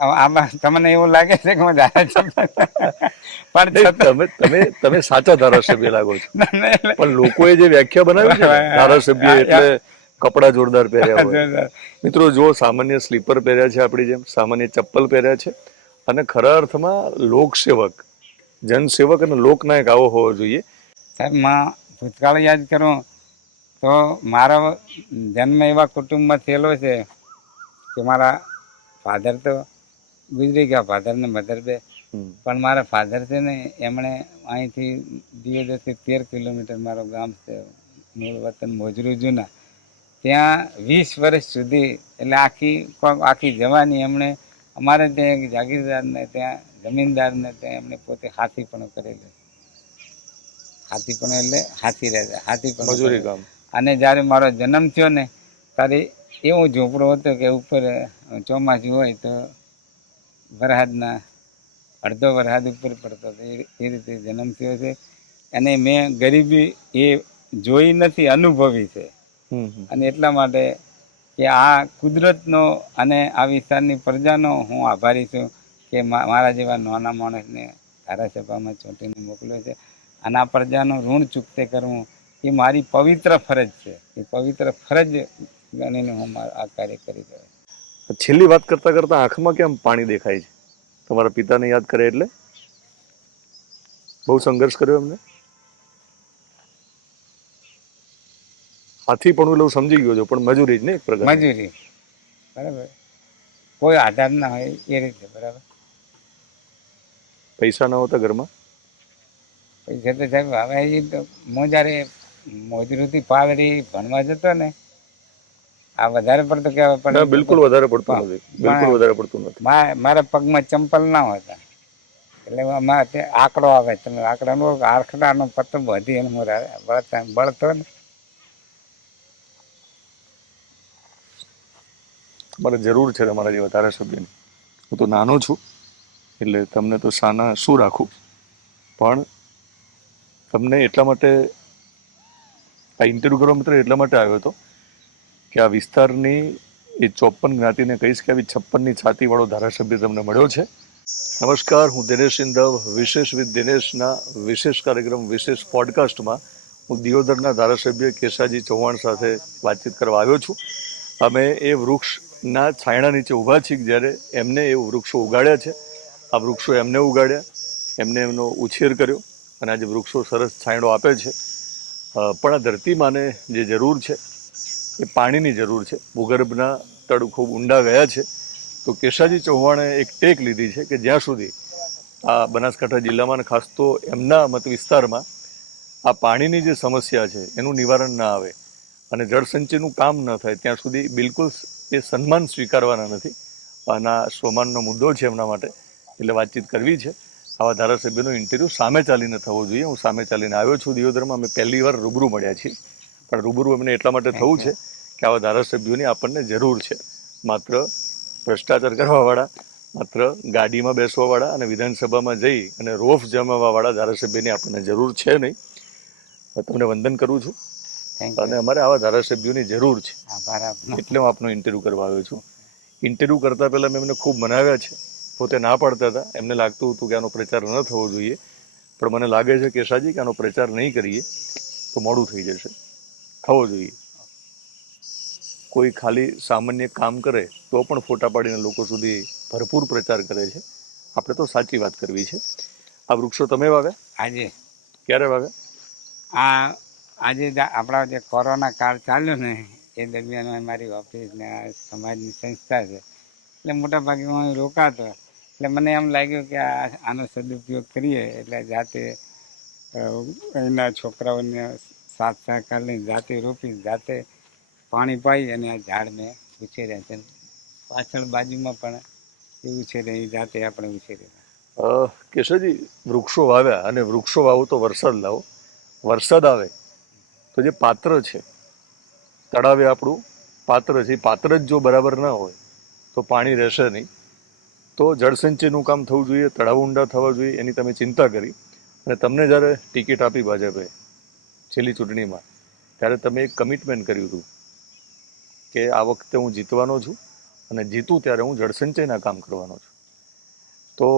આમાં તમને એવું લાગે છે કે હું ધારાસભ્ય પણ નહીં, છતાં તમે સાચા ધારાસભ્ય લાગો છો. ના, ના, એટલે પણ લોકોએ જે વ્યાખ્યા બનાવી છે ને, ધારાસભ્ય એટલે કપડા જોરદાર પહેર્યા હોય. મિત્રો જો સામાન્ય સ્લીપર પહેર્યા છે આપણી જેમ, સામાન્ય ચપ્પલ પહેર્યા છે, અને ખરા અર્થમાં લોકસેવક, જનસેવક અને લોકનાયક આવો હોવો જોઈએ. સાહેબ ભૂતકાળ યાદ કરું તો મારો જન્મ એવા કુટુંબમાં થયેલો છે કે મારા ફાધર તો ગુજરી ગયા, ફાધર ને મધર બે. પણ મારા ફાધર છે ને એમણે અહીંથી દિયોદરથી 13 કિલોમીટર મારું ગામ છે, મૂળ વતન મોજરૂ જૂના. ત્યાં 20 વર્ષ સુધી એટલે આખી જવાની એમણે અમારે ત્યાં એક જાગીરદારને ત્યાં જમીનદારને ત્યાં એમણે પોતે હાથી પણ કરેલું. હાથી પણ એટલે હાથી રહેતા, હાથી પણ મજૂરી કામ. અને જ્યારે મારો જન્મ થયો ને ત્યારે એવો ઝૂંપડો હતો કે ઉપર ચોમાસું હોય તો વરસાદના અડધો વરસાદ ઉપર પડતો હતો. એ રીતે જન્મ થયો છે. અને મેં ગરીબી એ જોઈ નથી, અનુભવી છે. અને એટલા માટે કે આ કુદરતનો અને આ વિસ્તારની પ્રજાનો હું આભારી છું કે મારા જેવા નાના માણસને ધારાસભામાં ચૂંટીને મોકલ્યો છે. અને આ પ્રજાનું ઋણ ચૂકતે કરવું એ મારી પવિત્ર ફરજ છે. એ પવિત્ર ફરજ ગણીને હું આ કાર્ય કરી રહ્યો છું. છેલ્લી વાત કરતા કરતા આંખમાં કેમ પાણી દેખાય છે? તમારા પિતાને યાદ કરે એટલે બહુ સંઘર્ષ કર્યો એમને. હાથી પણ હું સમજી ગયો છું, પણ મજૂરી જ ને એક પ્રકાર મજૂરી, બરાબર. કોઈ આધાર ના હોય એ રીતે, બરાબર. પૈસા ના હોતા ઘરમાં? પૈસા તો સાહેબ હવે એ તો હું જ્યારે મોજરૂથી પાવડી ભણવા જતો ને, આ વધારે પડતું કહેવાય ના, પણ બિલકુલ વધારે પડતું નથી, બિલકુલ વધારે પડતું નથી. મારા પગમાં ચંપલ ના હોતા એટલે આંકડો આવે, તમે આંકડાનો આંકડાનો પત્તો બધી એને બળતો ને. મારે જરૂર છે તમારા જેવા ધારાસભ્યની. હું તો નાનો છું એટલે તમને તો શાના શું રાખું, પણ તમને એટલા માટે આ ઇન્ટરવ્યુ કરવા મિત્ર એટલા માટે આવ્યો હતો કે આ વિસ્તારની એ 54 જ્ઞાતિને કહીશ કે આવી 56ની છાતીવાળો ધારાસભ્ય તમને મળ્યો છે. નમસ્કાર, હું દિનેશ ઇંદવ, વિશેષ વિથ દિનેશના વિશેષ કાર્યક્રમ, વિશેષ પોડકાસ્ટમાં હું દિયોદરના ધારાસભ્ય કેશાજી ચૌહાણ સાથે વાતચીત કરવા આવ્યો છું. અમે એ વૃક્ષના છાંયડા નીચે ઊભા છીએ જ્યારે એમને એ વૃક્ષો ઉગાડ્યા છે. આ વૃક્ષો એમને ઉગાડ્યા, એમને એમનો ઉછેર કર્યો અને આજે વૃક્ષો સરસ છાંયડો આપે છે. પણ આ ધરતીમાને જે જરૂર છે એ પાણીની જરૂર છે. ભૂગર્ભના તળ ખૂબ ઊંડા ગયા છે. તો કેશાજી ચૌહાણે એક ટેક લીધી છે કે જ્યાં સુધી આ બનાસકાંઠા જિલ્લામાં ખાસ તો એમના મત વિસ્તારમાં આ પાણીની જે સમસ્યા છે એનું નિવારણ ના આવે અને જળસંચયનું કામ ન થાય ત્યાં સુધી બિલકુલ એ સન્માન સ્વીકારવાના નથી. અને આ સ્વમાનનો મુદ્દો છે એમના માટે, એટલે વાતચીત કરવી છે. આવા ધારાસભ્યનો ઇન્ટરવ્યૂ સામે ચાલીને થવો જોઈએ. હું સામે ચાલીને આવ્યો છું દિયોદરમાં. અમે પહેલી વાર રૂબરૂ મળ્યા છીએ, પણ રૂબરૂ એમને એટલા માટે થવું છે કે આવા ધારાસભ્યોની આપણને જરૂર છે. માત્ર ભ્રષ્ટાચાર કરવાવાળા, માત્ર ગાડીમાં બેસવાવાળા અને વિધાનસભામાં જઈ અને રોફ જમાવવાવાળા ધારાસભ્યની આપણને જરૂર છે નહીં. તમને વંદન કરું છું અને અમારે આવા ધારાસભ્યોની જરૂર છે, એટલે હું આપનો ઇન્ટરવ્યૂ કરવા આવ્યો છું. ઇન્ટરવ્યૂ કરતાં પહેલાં મેં એમને ખૂબ મનાવ્યા છે. પોતે ના પાડતા હતા, એમને લાગતું હતું કે આનો પ્રચાર ન થવો જોઈએ, પણ મને લાગે છે કેશાજી કે આનો પ્રચાર નહીં કરીએ તો મોડું થઈ જશે. થવો જોઈએ. કોઈ ખાલી સામાન્ય કામ કરે તો પણ ફોટા પાડીને લોકો સુધી ભરપૂર પ્રચાર કરે છે. આપણે તો સાચી વાત કરવી છે. આ વૃક્ષો તમે વાવ્યા? આજે ક્યારે વાવ્યા? આજે આપણા જે કોરોના કાળ ચાલ્યો ને એ દરમિયાન મારી ઓફિસ ને સમાજની સંસ્થા છે એટલે મોટા ભાગે હું રોકાતો. એટલે મને એમ લાગ્યું કે આનો સદુપયોગ કરીએ એટલે જાતે એના છોકરાઓને સાથ સહકાર લઈને જાતે રોપી, જાતે પાણી પાઈ અને આ ઝાડને ઉછેર્યા છે. પાછળ બાજુમાં પણ એ ઉછેરે, એ જાતે આપણે ઉછેરેલા. કેશવજી, વૃક્ષો વાવ્યા અને વૃક્ષો વાવો તો વરસાદ લાવો. વરસાદ આવે તો જે પાત્ર છે, તળાવે આપણું પાત્ર છે, એ પાત્ર જ જો બરાબર ના હોય તો પાણી રહેશે નહીં. તો જળસંચયનું કામ થવું જોઈએ, તળાવ ઊંડા થવા જોઈએ, એની તમે ચિંતા કરી. અને તમને જ્યારે ટિકિટ આપી ભાજપે છેલ્લી ચૂંટણીમાં, ત્યારે તમે એક કમિટમેન્ટ કર્યું હતું કે આ વખતે હું જીતવાનો છું અને જીતું ત્યારે હું જળસંચયના કામ કરવાનો છું. તો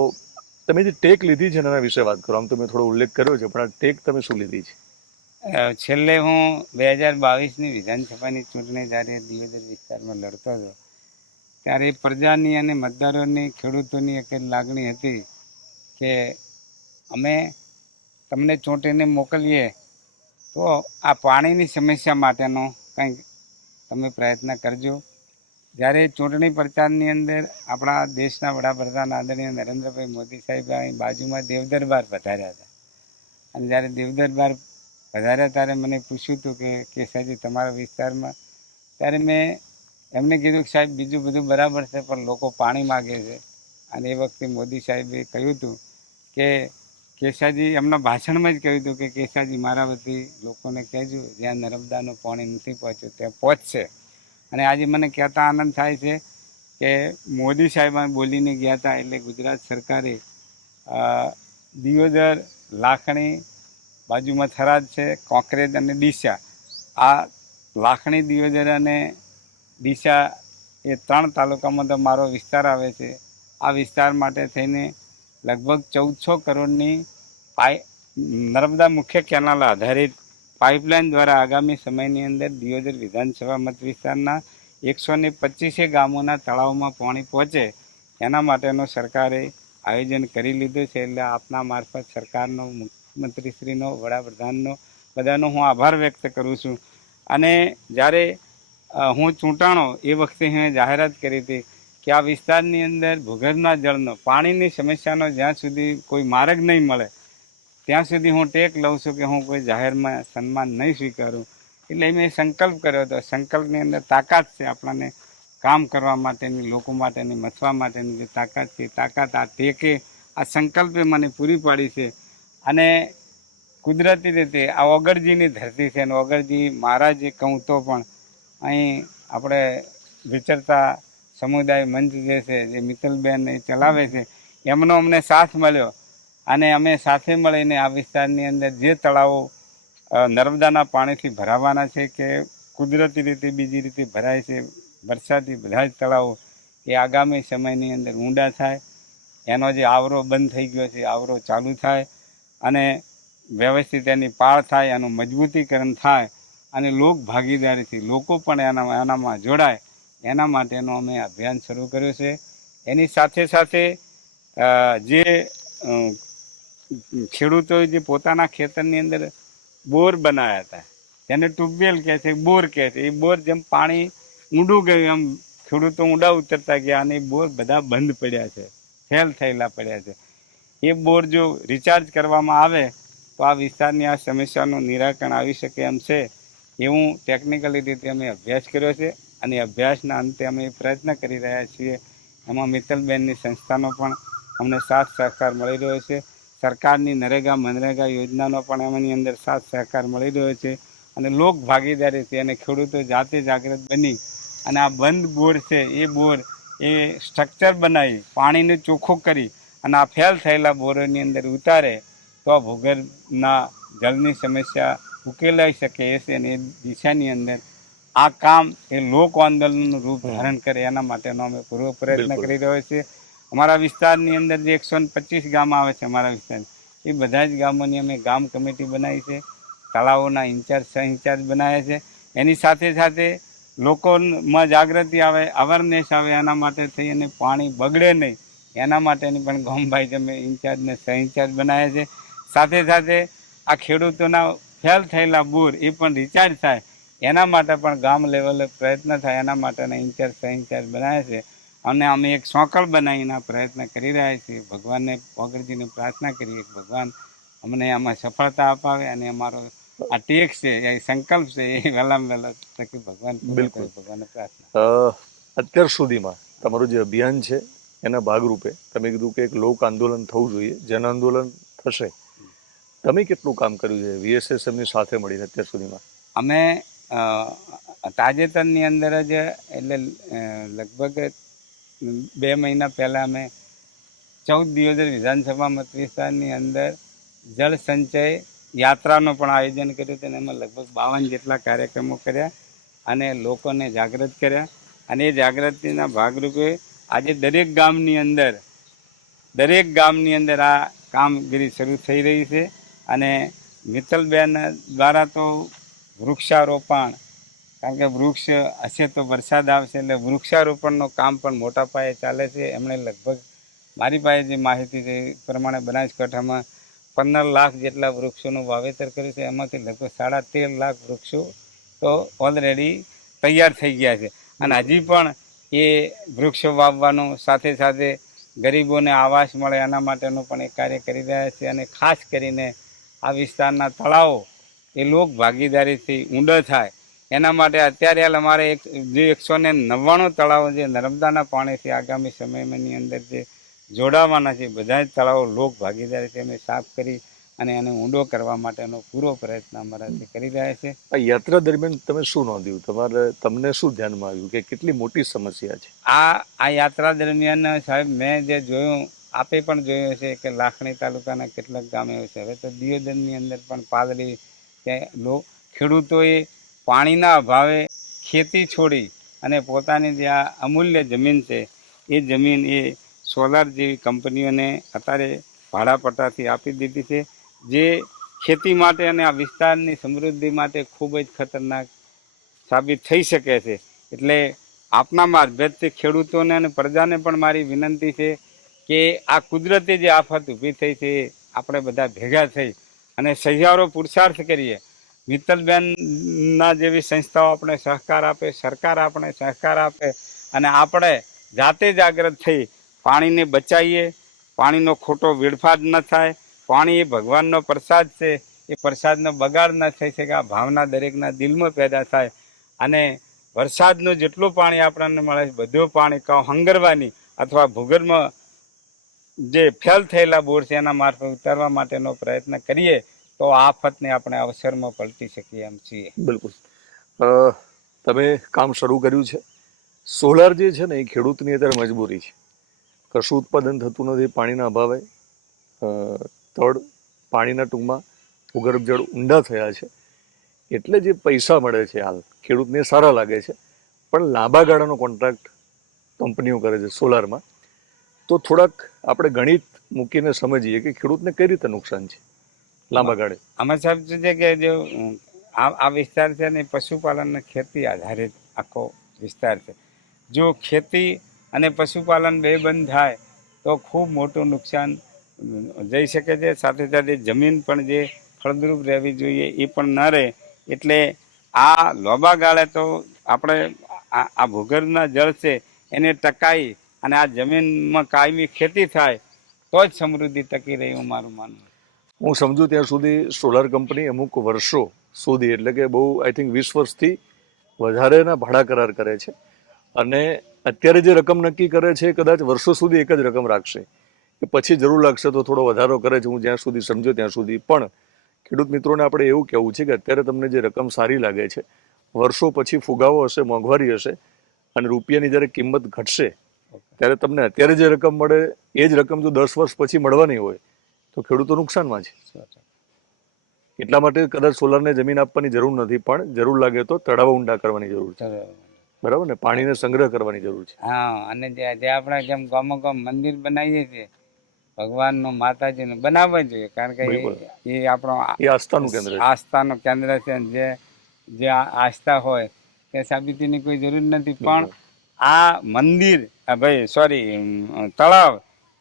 તમે જે ટેક લીધી છે એના વિશે વાત કરો. આમ તમે થોડો ઉલ્લેખ કર્યો છે, પણ આ ટેક તમે શું લીધી છે? છેલ્લે હું 2022ની વિધાનસભાની ચૂંટણી જ્યારે દિયોદર વિસ્તારમાં લડતો હતો ત્યારે પ્રજાની અને મતદારોની ખેડૂતોની એક જ લાગણી હતી કે અમે તમને ચૂંટીને મોકલીએ તો આ પાણીની સમસ્યા માટેનો કંઈક તમે પ્રયત્ન કરજો. જ્યારે ચૂંટણી પ્રચારની અંદર આપણા દેશના વડાપ્રધાન આદરણીય નરેન્દ્રભાઈ મોદી સાહેબ અહીં બાજુમાં દેવદરબાર પધાર્યા હતા અને જ્યારે દેવદરબાર પધાર્યા ત્યારે મને પૂછ્યું હતું કે કેસાજી તમારા વિસ્તારમાં, ત્યારે મેં એમને કીધું કે સાહેબ બીજું બધું બરાબર છે પણ લોકો પાણી માગે છે. અને એ વખતે મોદી સાહેબે કહ્યું હતું કે કેસાજી એમના ભાષણમાં જ કહ્યું હતું કે કેસાજી મારા વતી લોકોને કહેજો જ્યાં નર્મદાનું પાણી નથી પહોંચ્યું ત્યાં પહોંચશે. અને આજે મને કહેતા આનંદ થાય છે કે મોદી સાહેબ બોલીને ગયા હતા એટલે ગુજરાત સરકારે દિયોદર, લાખણી, બાજુમાં થરાદ છે, કોંકરેજ અને ડીસા, આ લાખણી, દિયોદર અને ડીસા એ 3 તાલુકામાં તો મારો વિસ્તાર આવે છે. આ વિસ્તાર માટે થઈને લગભગ 1400 કરોડની નર્મદા મુખ્ય કેનાલ આધારિત પાઇપલાઇન દ્વારા આગામી સમયની અંદર દિયોદર વિધાનસભા મત વિસ્તારના 125 ગામોના તળાવમાં પાણી પહોંચે એના માટેનો સરકારે આયોજન કરી લીધું છે. એટલે આપના મારફત સરકારનો, મુખ્યમંત્રીશ્રીનો, વડાપ્રધાનનો બધાનો હું આભાર વ્યક્ત કરું છું. અને જ્યારે હું ચૂંટાણો એ વખતે મેં જાહેરાત કરી હતી કે આ વિસ્તારની અંદર ભૂગર્ભના જળનો, પાણીની સમસ્યાનો જ્યાં સુધી કોઈ માર્ગ નહીં મળે ત્યાં સુધી હું ટેક લઉં છું કે હું કોઈ જાહેરમાં સન્માન નહીં સ્વીકારું. એટલે મેં સંકલ્પ કર્યો હતો. સંકલ્પની અંદર તાકાત છે આપણને કામ કરવા માટેની, લોકો માટેની, મથવા માટેની જે તાકાત છે, તાકાત આ ટેકે, આ સંકલ્પે મને પૂરી પાડી છે. અને કુદરતી રીતે આ ઓગળજીની ધરતી છે અને ઓગળજી મારા જે કહું તો પણ અહીં આપણે વિચરતા સમુદાય મંચ જે છે જે મિત્તલબેન એ ચલાવે છે એમનો અમને સાથ મળ્યો અને અમે સાથે મળીને આ વિસ્તારની અંદર જે તળાવો નર્મદાના પાણીથી ભરાવાના છે કે કુદરતી રીતે બીજી રીતે ભરાય છે, વરસાદથી બધા જ તળાવો એ આગામી સમયની અંદર ઊંડા થાય, એનો જે આવરો બંધ થઈ ગયો છે આવરો ચાલુ થાય અને વ્યવસ્થિત એની પાળ થાય, એનું મજબૂતીકરણ થાય અને લોક ભાગીદારીથી લોકો પણ એનામાં જોડાય એના માટેનો અમે અભિયાન શરૂ કર્યું છે. એની સાથે સાથે જે ખેડૂતોએ જે પોતાના ખેતરની અંદર બોર બનાવ્યા હતા, જેને ટ્યુબવેલ કહે છે, બોર કહે છે, એ બોર જેમ પાણી ઊંડું ગયું એમ ખેડૂતો ઊંડા ઉતરતા ગયા અને એ બોર બધા બંધ પડ્યા છે, ફેલ થયેલા પડ્યા છે. એ બોર જો રિચાર્જ કરવામાં આવે તો આ વિસ્તારની આ સમસ્યાનું નિરાકરણ આવી શકે એમ છે. એવું ટેકનિકલી રીતે અમે અભ્યાસ કર્યો છે અને અભ્યાસના અંતે અમે પ્રયત્ન કરી રહ્યા છીએ. એમાં મિત્તલબેનની સંસ્થાનો પણ અમને સાથ સહકાર મળી રહ્યો છે. સરકારની નરેગા, મનરેગા યોજનાનો પણ એમની અંદર સાથ સહકાર મળી રહ્યો છે અને લોક ભાગીદારીથી અને ખેડૂતો જાતે જાગૃત બની અને આ બંધ બોર છે એ બોર એ સ્ટ્રક્ચર બનાવી પાણીને ચોખ્ખું કરી અને આ ફેલ થયેલા બોરોની અંદર ઉતારે તો ભૂગર્ભના જળની સમસ્યા ઉકેલાઈ શકે એ છે. અને એ દિશાની અંદર આ કામ એ લોક આંદોલનનું રૂપ ધારણ કરે એના માટેનો અમે પૂરો પ્રયત્ન કરી રહ્યો છીએ. અમારા વિસ્તારની અંદર જે 125 ગામ આવે છે અમારા વિસ્તાર, એ બધા જ ગામોની અમે ગામ કમિટી બનાવી છે, તળાવોના ઇન્ચાર્જ, સહ ઇન્ચાર્જ બનાવ્યા છે. એની સાથે સાથે લોકોમાં જાગૃતિ આવે, અવેરનેસ આવે એના માટે થઈ અને પાણી બગડે નહીં એના માટેની પણ ગામભાઈ અમે ઇન્ચાર્જને સહ ઇન્ચાર્જ બનાવ્યા છે. સાથે સાથે આ ખેડૂતોના ફેલ થયેલા બોર એ પણ રિચાર્જ થાય એના માટે પણ ગામ લેવલે પ્રયત્ન થાય એના માટેના ઇન્ચાર્જ, સહ ઇન્ચાર્જ બનાવ્યા છે. અને અમે એક સોંકળ બનાવીને પ્રયત્ન કરી રહ્યા છીએ. ભગવાનને, ઓગળજીને પ્રાર્થના કરીએ કે ભગવાન અમને આમાં સફળતા અપાવે અને અમારો આ ટેક છે, એ સંકલ્પ છે એ વહેલામાં વહેલા થકી ભગવાન પૂરો કરે, ભગવાનને પ્રાર્થના. અત્યાર સુધીમાં તમારું જે અભિયાન છે એના ભાગરૂપે તમે કીધું કે એક લોક આંદોલન થવું જોઈએ, જન આંદોલન થશે. તમે કેટલું કામ કર્યું છે વીએસએસએમની સાથે મળીને અત્યાર સુધીમાં? અમે તાજેતરની અંદર જ એટલે લગભગ 2 મહિના પહેલાં અમે 14 દિયોદર વિધાનસભા મત વિસ્તારની અંદર જળ સંચય યાત્રાનું પણ આયોજન કર્યું હતું અને એમાં લગભગ 52 જેટલા કાર્યક્રમો કર્યા અને લોકોને જાગૃત કર્યા. અને એ જાગૃતિના ભાગરૂપે આજે દરેક ગામની અંદર દરેક ગામની અંદર આ કામગીરી શરૂ થઈ રહી છે. અને મિત્તલબેન દ્વારા તો વૃક્ષારોપણ, કારણ કે વૃક્ષ હશે તો વરસાદ આવશે, એટલે વૃક્ષારોપણનું કામ પણ મોટા પાયે ચાલે છે. એમણે લગભગ મારી પાસે જે માહિતી છે એ પ્રમાણે બનાસકાંઠામાં 15 લાખ જેટલા વૃક્ષોનું વાવેતર કર્યું છે. એમાંથી લગભગ 13.5 લાખ વૃક્ષો તો ઓલરેડી તૈયાર થઈ ગયા છે. અને હજી પણ એ વૃક્ષો વાવવાનું સાથે સાથે ગરીબોને આવાસ મળે એના માટેનું પણ એક કાર્ય કરી રહ્યા છે. અને ખાસ કરીને આ વિસ્તારના તળાવો એ લોક ભાગીદારીથી ઊંડા થાય એના માટે અત્યારે હાલ અમારે જે 199 તળાવો જે નર્મદાના પાણીથી આગામી સમયની અંદર જે જોડાવાના છે, બધા જ તળાવો લોક ભાગીદારીથી અમે સાફ કરી અને એને ઊંડો કરવા માટેનો પૂરો પ્રયત્ન અમારાથી કરી રહ્યા છે. આ યાત્રા દરમિયાન તમે શું નોંધ્યું? તમને શું ધ્યાનમાં આવ્યું કે કેટલી મોટી સમસ્યા છે? આ યાત્રા દરમિયાન સાહેબ મેં જે જોયું, આપે પણ જોયું છે કે લાખણી તાલુકાના કેટલાક ગામે છે. હવે તો દિયોદરની અંદર પણ પાદરી કે ખેડૂતોએ પાણીના અભાવે ખેતી છોડી અને પોતાની જે આ અમૂલ્ય જમીન છે એ જમીન એ સોલાર જેવી કંપનીઓને અત્યારે ભાડા પટ્ટાથી આપી દીધી છે, જે ખેતી માટે અને આ વિસ્તારની સમૃદ્ધિ માટે ખૂબ જ ખતરનાક સાબિત થઈ શકે છે. એટલે આપના મારફતથી ખેડૂતોને અને પ્રજાને પણ મારી વિનંતી છે કે આ કુદરતી જે આફત ઊભી થઈ છે આપણે બધા ભેગા થઈ અને સહિયારો પુરુષાર્થ કરીએ. મિત્તલબેનના જેવી સંસ્થાઓ આપણે સહકાર આપે, સરકાર આપણે સહકાર આપે અને આપણે જાતે જાગૃત થઈ પાણીને બચાવીએ. પાણીનો ખોટો વેડફાટ ન થાય. પાણી એ ભગવાનનો પ્રસાદ છે, એ પ્રસાદનો બગાડ ન થઈ શકે. આ ભાવના દરેકના દિલમાં પેદા થાય અને વરસાદનું જેટલું પાણી આપણને મળે છે બધું પાણી કાં હંગરવાની અથવા ભૂગર્ભમાં જે ફેલ થયેલા બોર છે એના મારફત ઉતારવા માટેનો પ્રયત્ન કરીએ તો આ આફતને આપણે અવસરમાં પલટી શકીએ એમ છીએ. બિલકુલ. તમે કામ શરૂ કર્યું છે. સોલાર જે છે ને એ ખેડૂતની અત્યારે મજબૂરી છે. કશું ઉત્પાદન થતું નથી પાણીના અભાવે. તળ પાણીના ટૂંકમાં ભૂગર્ભ જળ ઊંડા થયા છે. એટલે જે પૈસા મળે છે હાલ ખેડૂતને સારા લાગે છે, પણ લાંબા ગાળાનો કોન્ટ્રાક્ટ કંપનીઓ કરે છે સોલારમાં. તો થોડાક આપણે ગણિત મૂકીને સમજીએ કે ખેડૂતને કઈ રીતે નુકસાન છે લાંબા ગાળે. અમે સાહેબ છે કે જો આ વિસ્તાર છે ને પશુપાલન અને ખેતી આધારિત આખો વિસ્તાર છે. જો ખેતી અને પશુપાલન બે બંધ થાય તો ખૂબ મોટું નુકસાન જઈ શકે છે. સાથે સાથે જમીન પણ જે ફળદ્રુપ રહેવી જોઈએ એ પણ ન રહે. એટલે આ લાંબા ગાળે તો આપણે આ ભૂગર્ભના જળ છે એને ટકાવી અને આ જમીનમાં કાયમી ખેતી થાય તો જ સમૃદ્ધિ ટકી રહે એવું મારું માનવું. હું સમજુ ત્યાં સુધી સોલાર કંપની અમુક વર્ષો સુધી, એટલે કે બહુ આઈ થિંક 20 વર્ષથી વધારેના ભાડા કરાર કરે છે. અને અત્યારે જે રકમ નક્કી કરે છે કદાચ વર્ષો સુધી એક જ રકમ રાખશે, કે પછી જરૂર લાગશે તો થોડો વધારો કરે છે. હું જ્યાં સુધી સમજો ત્યાં સુધી. પણ ખેડૂત મિત્રોને આપણે એવું કહેવું છે કે અત્યારે તમને જે રકમ સારી લાગે છે, વર્ષો પછી ફુગાવો હશે, મોંઘવારી હશે અને રૂપિયાની જ્યારે કિંમત ઘટશે ત્યારે તમને અત્યારે જે રકમ મળે એ જ રકમ જો 10 વર્ષ પછી મળવાની હોય તો ખેડૂતો નુકસાનમાં છે. એટલા માટે કદાચ સોલારને જમીન આપવાની જરૂર નથી, પણ જરૂર લાગે તો તળાવો ઊંડા કરવાની જરૂર છે. બરાબર ને? પાણીને સંગ્રહ કરવાની જરૂર છે. હા, અને જે આપણે જેમ ગામો ગામ મંદિર બનાવીએ છીએ ભગવાનનું, માતાજીનું બનાવવા જોઈએ, કારણ કે એ આપણો આસ્થાનું કેન્દ્ર છે. આસ્થાનું કેન્દ્ર છે. જે આસ્થા હોય તે સાબિતીની કોઈ જરૂર નથી. પણ આ મંદિર તળાવ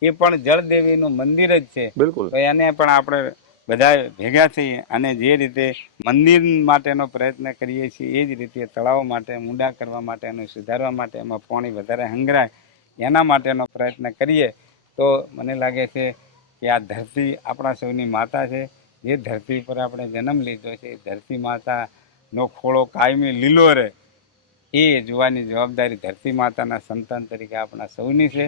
એ પણ જળદેવીનું મંદિર જ છે. બિલકુલ. તો એને પણ આપણે બધા ભેગા થઈ અને જે રીતે મંદિર માટેનો પ્રયત્ન કરીએ છીએ એ જ રીતે તળાવ માટે ઊંડા કરવા માટે અને સુધારવા માટે, એમાં પાણી વધારે હંગરાય એના માટેનો પ્રયત્ન કરીએ તો મને લાગે છે કે આ ધરતી આપણા સૌની માતા છે. જે ધરતી પર આપણે જન્મ લીધો છે એ ધરતી માતાનો ખોળો કાયમી લીલો રહે એ જોવાની જવાબદારી ધરતી માતાના સંતાન તરીકે આપણા સૌની છે.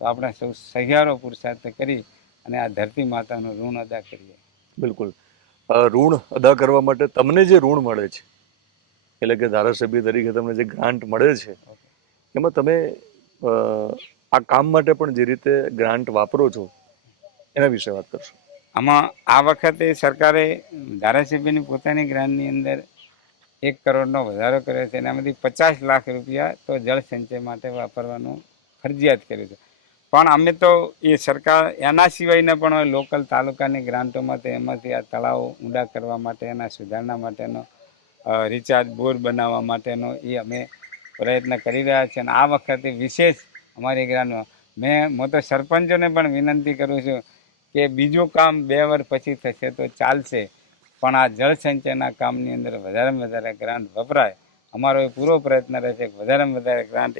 તો આપણે સૌ સહિયારો પુરુષાર્થ કરી અને આ ધરતી માતાનું ઋણ અદા કરીએ. બિલકુલ. ઋણ અદા કરવા માટે તમને જે ઋણ મળે છે, એટલે કે ધારાસભ્ય તરીકે તમને જે ગ્રાન્ટ મળે છે, એમાં તમે આ કામ માટે પણ જે રીતે ગ્રાન્ટ વાપરો છો એના વિશે વાત કરશો. આમાં આ વખતે સરકારે ધારાસભ્યની પોતાની ગ્રાન્ટની અંદર 1 કરોડનો વધારો કર્યો છે. એનામાંથી 50 લાખ રૂપિયા તો જળ સંચય માટે વાપરવાનું ફરજિયાત કર્યું છે. પણ અમે તો એ સરકાર એના સિવાયના પણ લોકલ તાલુકાની ગ્રાન્ટોમાં તો એમાંથી આ તળાવ ઊંડા કરવા માટે એના સુધારણા માટેનો રિચાર્જ બોર બનાવવા માટેનો એ અમે પ્રયત્ન કરી રહ્યા છીએ. અને આ વખતે વિશેષ અમારી ગ્રાન્ટમાં હું તો સરપંચોને પણ વિનંતી કરું છું કે બીજું કામ 2 વર્ષ પછી થશે તો ચાલશે, પણ આ જળસંચયના કામની અંદર વધારેમાં વધારે ગ્રાન્ટ વપરાય. અમારો એ પૂરો પ્રયત્ન રહેશે કે વધારેમાં વધારે ગ્રાન્ટ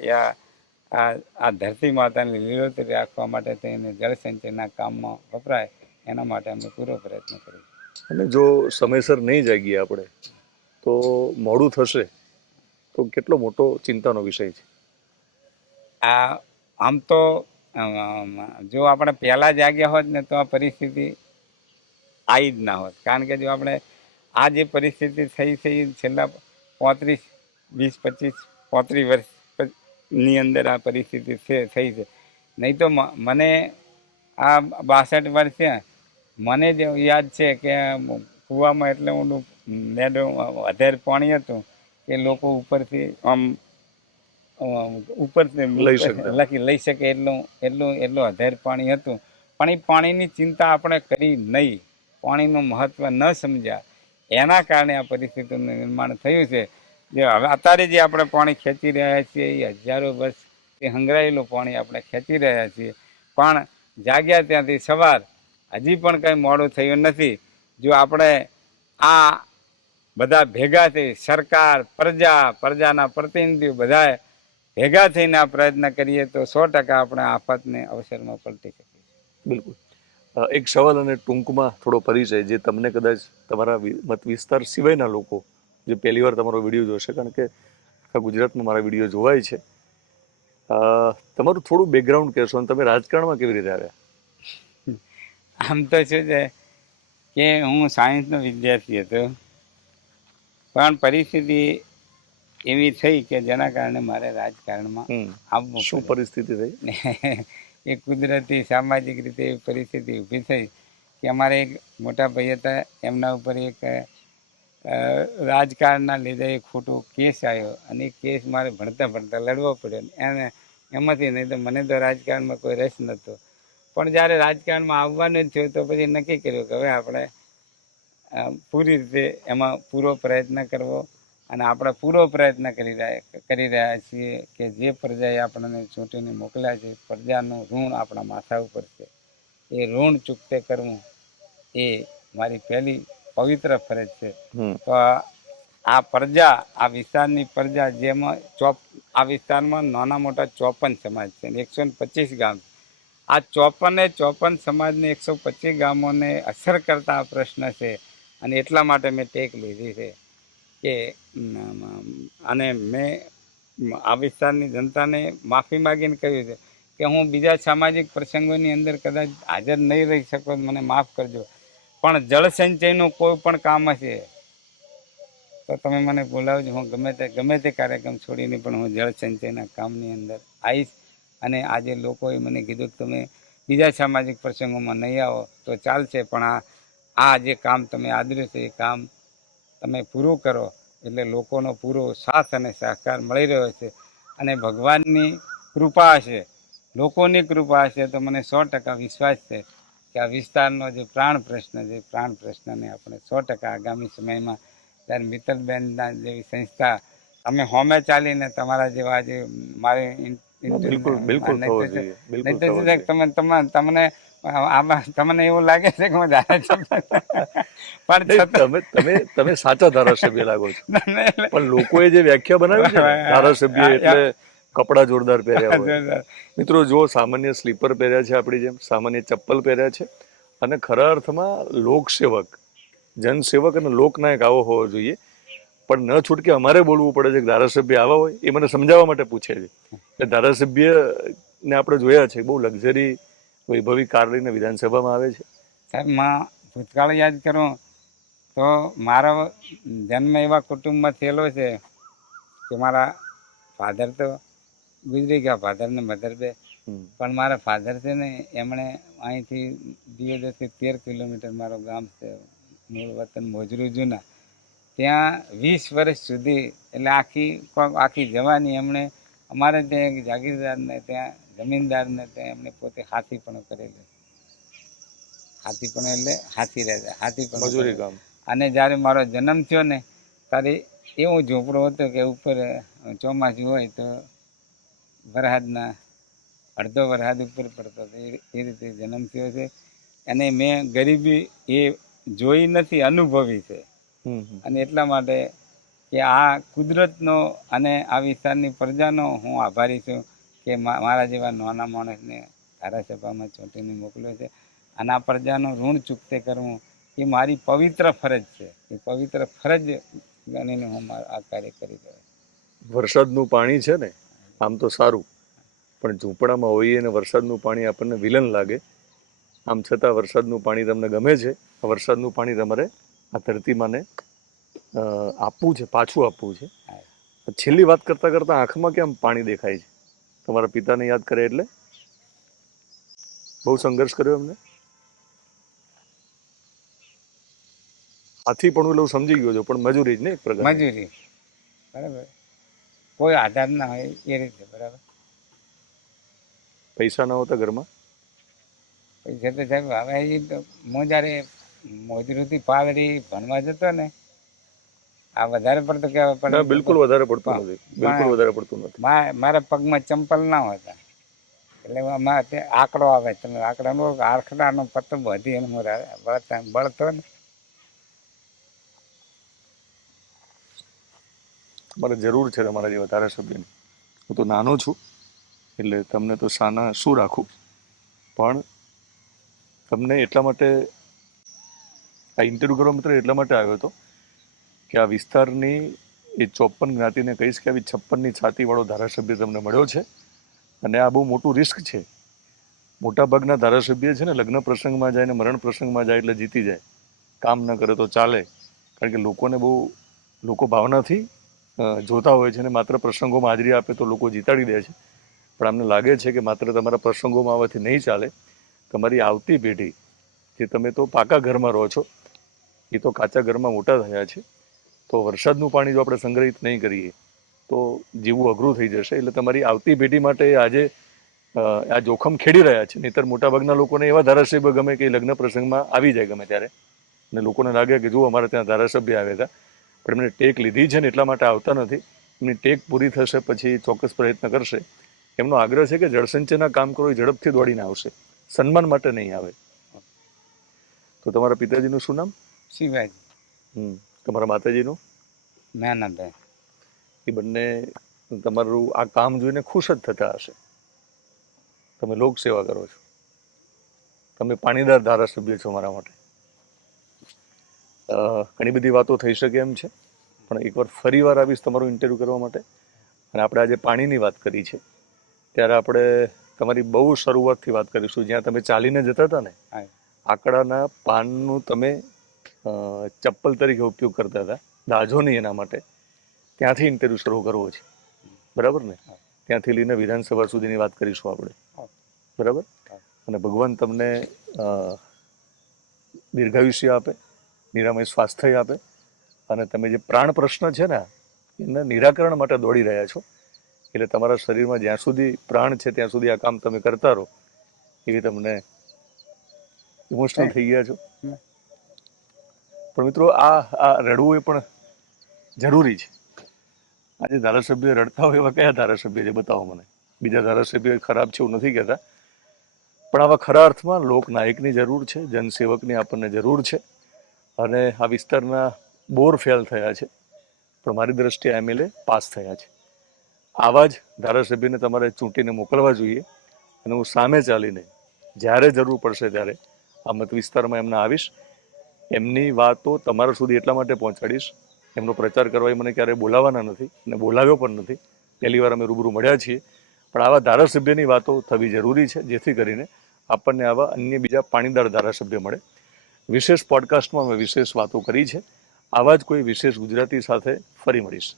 આ ધરતી માતાને લીલોતરી રાખવા માટે થઈને જળસંચયના કામમાં વપરાય, એના માટે અમે પૂરો પ્રયત્ન કરીએ. અને જો સમયસર નહીં જાગીએ આપણે તો મોડું થશે તો કેટલો મોટો ચિંતાનો વિષય છે. આમ તો જો આપણે પહેલાં જાગ્યા હોત ને તો આ પરિસ્થિતિ આવી જ ના હોત. કારણ કે જો આપણે આ જે પરિસ્થિતિ થઈ છે એ છેલ્લા 35, 20, 25, 35 વર્ષની અંદર આ પરિસ્થિતિ થઈ છે. નહીં તો મને આ 62 વર્ષ છે, મને જ યાદ છે કે કૂવામાં એટલે ઊંડું મેડો વધારે પાણી હતું કે લોકો ઉપરથી આમ ઉપરથી લઈ શકે એટલું વધારે પાણી હતું. પણ એ પાણીની ચિંતા આપણે કરી નહીં, પાણીનું મહત્ત્વ ન સમજ્યા, એના કારણે આ પરિસ્થિતિનું નિર્માણ થયું છે. જે હવે અત્યારે જે આપણે પાણી ખેંચી રહ્યા છીએ એ હજારો વર્ષથી સંગ્રહાયેલું પાણી આપણે ખેંચી રહ્યા છીએ. પણ જાગ્યા ત્યાંથી સવાર હજી પણ કંઈ મોડું થયું નથી. જો આપણે આ બધા ભેગા થઈ સરકાર, પ્રજાના પ્રતિનિધિઓ બધાએ ભેગા થઈને આ પ્રયત્ન કરીએ તો 100% આપણે આફતને અવસરમાં પલટી શકીએ. બિલકુલ. એક સવાલ અને ટૂંકમાં થોડો પરિચય, જે તમને કદાચ તમારા મત વિસ્તાર સિવાયના લોકો જે પહેલી વાર તમારો વિડીયો જોશે, કારણ કે આખા ગુજરાતમાં મારા વિડીયો જોવાય છે, તમારું થોડું બેકગ્રાઉન્ડ કહેશો અને તમે રાજકારણમાં કેવી રીતે આવ્યા? આમ તો શું છે કે હું સાયન્સનો વિદ્યાર્થી હતો, પણ પરિસ્થિતિ એવી થઈ કે જેના કારણે મારે રાજકારણમાં આવવું. શું પરિસ્થિતિ થઈ? એ કુદરતી સામાજિક રીતે એવી પરિસ્થિતિ ઊભી થઈ કે અમારે એક મોટા ભાઈ હતા, એમના ઉપર એક રાજકારણના લીધે એક ખોટો કેસ આવ્યો અને એ કેસ મારે ભણતા લડવો પડ્યો. એને એમાંથી નહીં તો મને તો રાજકારણમાં કોઈ રસ નહોતો. પણ જ્યારે રાજકારણમાં આવવાનું જ થયું તો પછી નક્કી કર્યું કે હવે આપણે પૂરી રીતે એમાં પૂરો પ્રયત્ન કરવો. અને આપણે પૂરો પ્રયત્ન કરી રહ્યા છીએ કે જે પ્રજાએ આપણને ચૂંટીને મોકલ્યા છે, પ્રજાનું ઋણ આપણા માથા ઉપર છે, એ ઋણ ચૂકતે કરવું એ મારી પહેલી પવિત્ર ફરજ છે. તો આ પ્રજા, આ વિસ્તારની પ્રજા, જેમાં આ વિસ્તારમાં નાના મોટા 54 સમાજ છે, 125 ગામ. આ 54 સમાજને 125 ગામોને અસર કરતા આ પ્રશ્ન છે. અને એટલા માટે મેં ટેક લીધી છે કે અને મેં આ વિસ્તારની જનતાને માફી માગીને કહ્યું છે કે હું બીજા સામાજિક પ્રસંગોની અંદર કદાચ હાજર નહીં રહી શકો, મને માફ કરજો, પણ જળસંચયનું કોઈ પણ કામ હશે તો તમે મને બોલાવજો. હું ગમે તે કાર્યક્રમ છોડીને પણ હું જળસંચયના કામની અંદર આવીશ. અને આજે લોકોએ મને કીધું કે તમે બીજા સામાજિક પ્રસંગોમાં નહીં આવો તો ચાલશે, પણ આ જે કામ તમે આદર્યું છે એ કામ તમે પૂરું કરો. એટલે લોકોનો પૂરો સાથ અને સહકાર મળી રહ્યો છે. અને ભગવાનની કૃપા હશે, લોકોની કૃપા હશે તો મને 100% વિશ્વાસ છે કે આ વિસ્તારનો જે પ્રાણ પ્રશ્ન છે, પ્રાણ પ્રશ્નને આપણે 100% આગામી સમયમાં ત્યારે મિત્તલબેનના જેવી સંસ્થા અમે હોમે ચાલીને તમારા જેવા જે મારી તમને એવું લાગે છે કે હું તમે સાચા ધારાસભ્ય લાગો છો. પણ લોકોએ જે વ્યાખ્યા બનાવી છે ધારાસભ્ય એટલે કપડા જોરદાર પહેર્યા હોય. મિત્રો, જો સામાન્ય સ્લીપર પહેર્યા છે, આપણી જેમ સામાન્ય ચપ્પલ પહેર્યા છે, અને ખરા અર્થમાં લોકસેવક, જનસેવક અને લોકનાયક આવો હોવો જોઈએ. પણ ન છૂટકે અમારે બોલવું પડે છે કે ધારાસભ્ય આવા હોય. એ મને સમજાવવા માટે પૂછે છે કે ધારાસભ્યને આપણે જોયા છે બહુ લક્ઝરી વૈભવી કાર લઈને વિધાનસભામાં આવે છે. સાહેબ, ભૂતકાળ યાદ કરું તો મારો જન્મ એવા કુટુંબમાં થયેલો છે કે મારા ફાધર તો ગુજરી ગયા, ફાધર ને મધર બે. પણ મારા ફાધર છે ને, એમણે અહીંથી દિયોદરથી 13 કિલોમીટર મારું ગામ છે, મૂળ વતન મોજરૂ જૂના, ત્યાં 20 વર્ષ સુધી એટલે આખી જવાની એમણે અમારે ત્યાં એક જાગીરદારને ત્યાં જમીનદારને ત્યાં એમને પોતે હાથી પણ કરેલું. હાથી પણ એટલે હાથી રહેતા, હાથી પણ મજૂરી કામ. અને જ્યારે મારો જન્મ થયો ને ત્યારે એવો ઝૂંપડો હતો કે ઉપર ચોમાસું હોય તો વરસાદના અડધો વરસાદ ઉપર પડતો હતો. એ રીતે જન્મ થયો છે. અને મેં ગરીબી એ જોઈ નથી, અનુભવી છે. અને એટલા માટે કે આ કુદરતનો અને આ વિસ્તારની પ્રજાનો હું આભારી છું કે મારા જેવા નાના માણસને ધારાસભામાં ચૂંટીને મોકલ્યો છે. અને આ પ્રજાનું ઋણ ચૂકતે કરવું એ મારી પવિત્ર ફરજ છે. એ પવિત્ર ફરજ ગણીને હું આ કાર્ય કરી રહ્યો છું. વરસાદનું પાણી છે ને આમ તો સારું, પણ ઝૂંપડામાં હોઈએ અને વરસાદનું પાણી આપણને વિલન લાગે. આમ છતાં વરસાદનું પાણી તમને ગમે છે. આ વરસાદનું પાણી તમારે આ ધરતીમાંને આપવું છે, પાછું આપવું છે. છેલ્લી વાત કરતા કરતા આંખમાં કેમ પાણી દેખાય છે? તમારા પિતાને યાદ કરે એટલે બહુ સંઘર્ષ કર્યો એમને. હાથી પણ હું સમજી ગયો છું, પણ મજૂરી જ ને એક પ્રકાર મજૂરી, બરાબર. કોઈ આધાર ના હોય એ રીતે, બરાબર. પૈસા ના હોતા ઘરમાં? પૈસા તો સાહેબ હવે એ તો હું જ્યારે મોજરૂથી પાવડી ભણવા જતો ને, આ વધારે પડતું કહેવાય પણ બિલકુલ વધારે પડતું નથી, બિલકુલ વધારે પડતું નથી. મારા પગમાં ચંપલ ના હોતા એટલે આંકડો આવે, તમે આંકડાનો આંકડાનો પત્તો બધી એને બળતો ને. મારે જરૂર છે તમારા જેવા ધારાસભ્યની. હું તો નાનો છું એટલે તમને તો સાના શું રાખું, પણ તમને એટલા માટે આ ઇન્ટરવ્યૂ કરવા મિત્ર એટલા માટે આવ્યો હતો કે આ વિસ્તારની એ 54 જ્ઞાતિને કહીશ કે આવી 56ની છાતીવાળો ધારાસભ્ય તમને મળ્યો છે. અને આ બહુ મોટું રિસ્ક છે. મોટાભાગના ધારાસભ્ય છે ને લગ્ન પ્રસંગમાં જાય ને મરણ પ્રસંગમાં જાય એટલે જીતી જાય, કામ ન કરે તો ચાલે. કારણ કે લોકોને લોકો ભાવનાથી જોતા હોય છે ને માત્ર પ્રસંગોમાં હાજરી આપે તો લોકો જીતાડી દે છે. પણ અમને લાગે છે કે માત્ર તમારા પ્રસંગોમાં આવવાથી નહીં ચાલે. તમારી આવતી પેઢી, જે તમે તો પાકા ઘરમાં રહો છો, એ તો કાચા ઘરમાં મોટા થયા છે, તો વરસાદનું પાણી જો આપણે સંગ્રહિત નહીં કરીએ તો જીવવું અઘરું થઈ જશે. એટલે તમારી આવતી પેઢી માટે આજે આ જોખમ ખેડી રહ્યા છે. નહીંતર મોટાભાગના લોકોને એવા ધારાસભ્ય ગમે કે લગ્ન પ્રસંગમાં આવી જાય ગમે ત્યારે, અને લોકોને લાગે કે જુઓ અમારે ત્યાં ધારાસભ્ય આવ્યા હતા, પણ એમને ટેક લીધી છે ને એટલા માટે આવતા નથી. એમની ટેક પૂરી થશે પછી ચોક્કસ પ્રયત્ન કરશે. એમનો આગ્રહ છે કે જળસંચયના કામ કરો, એ ઝડપથી દોડીને આવશે, સન્માન માટે નહીં આવે. તો તમારા પિતાજીનું શું નામ? શિવાજી. તમારા માતાજીનું? મેનાબેન. એ બંને તમારું આ કામ જોઈને ખુશ જ થતા હશે. તમે લોક સેવા કરો છો, તમે પાણીદાર ધારાસભ્ય છો મારા માટે. ઘણી બધી વાતો થઈ શકે એમ છે, પણ એકવાર ફરી વાર આવીશ તમારું ઇન્ટરવ્યૂ કરવા માટે. અને આપણે આજે પાણીની વાત કરી છે ત્યારે આપણે તમારી બહુ શરૂઆતથી વાત કરીશું, જ્યાં તમે ચાલીને જતા હતા ને, આકડાના પાનનું તમે ચપ્પલ તરીકે ઉપયોગ કરતા હતા, દાજો નહીં એના માટે. ત્યાંથી ઇન્ટરવ્યૂ શરૂ કરવો છે, બરાબર ને? ત્યાંથી લઈને વિધાનસભા સુધીની વાત કરીશું આપણે, બરાબર? અને ભગવાન તમને દીર્ઘાયુષ્ય આપે, નિરામય સ્વાસ્થ્ય આપે, અને તમે જે પ્રાણ પ્રશ્ન છે ને એના નિરાકરણ માટે દોડી રહ્યા છો. એટલે તમારા શરીરમાં જ્યાં સુધી પ્રાણ છે ત્યાં સુધી આ કામ તમે કરતા રહો. એવી તમને ઇમોશનલ થઈ ગયા છો. પણ મિત્રો આ રડવું એ પણ જરૂરી છે. આજે ધારાસભ્ય રડતા હોય એવા કયા ધારાસભ્ય છે બતાવો મને. બીજા ધારાસભ્ય ખરાબ છે એવું નથી કહેતા, પણ આવા ખરા અર્થમાં લોકનાયકની જરૂર છે, જનસેવકની આપણને જરૂર છે. અને આ વિસ્તારના બોર ફેલ થયા છે, પણ મારી દ્રષ્ટિએ MLA પાસ થયા છે. આવા જ ધારાસભ્યને તમારે ચૂંટીને મોકલવા જોઈએ. અને હું સામે ચાલીને જ્યારે જરૂર પડશે ત્યારે આ મત વિસ્તારમાં એમના આવીશ, એમની વાતો તમારા સુધી એટલા માટે પહોંચાડીશ. એમનો પ્રચાર કરવા મને ક્યારેય બોલાવવાના નથી અને બોલાવ્યો પણ નથી. પહેલી વાર અમે રૂબરૂ મળ્યા છીએ. પણ આવા ધારાસભ્યની વાતો થવી જરૂરી છે, જેથી કરીને આપણને આવા અન્ય બીજા પાણીદાર ધારાસભ્ય મળે. વિશેષ પોડકાસ્ટમાં અમે વિશેષ વાતો કરી છે. આવા જ કોઈ વિશેષ ગુજરાતી સાથે ફરી મળીશ.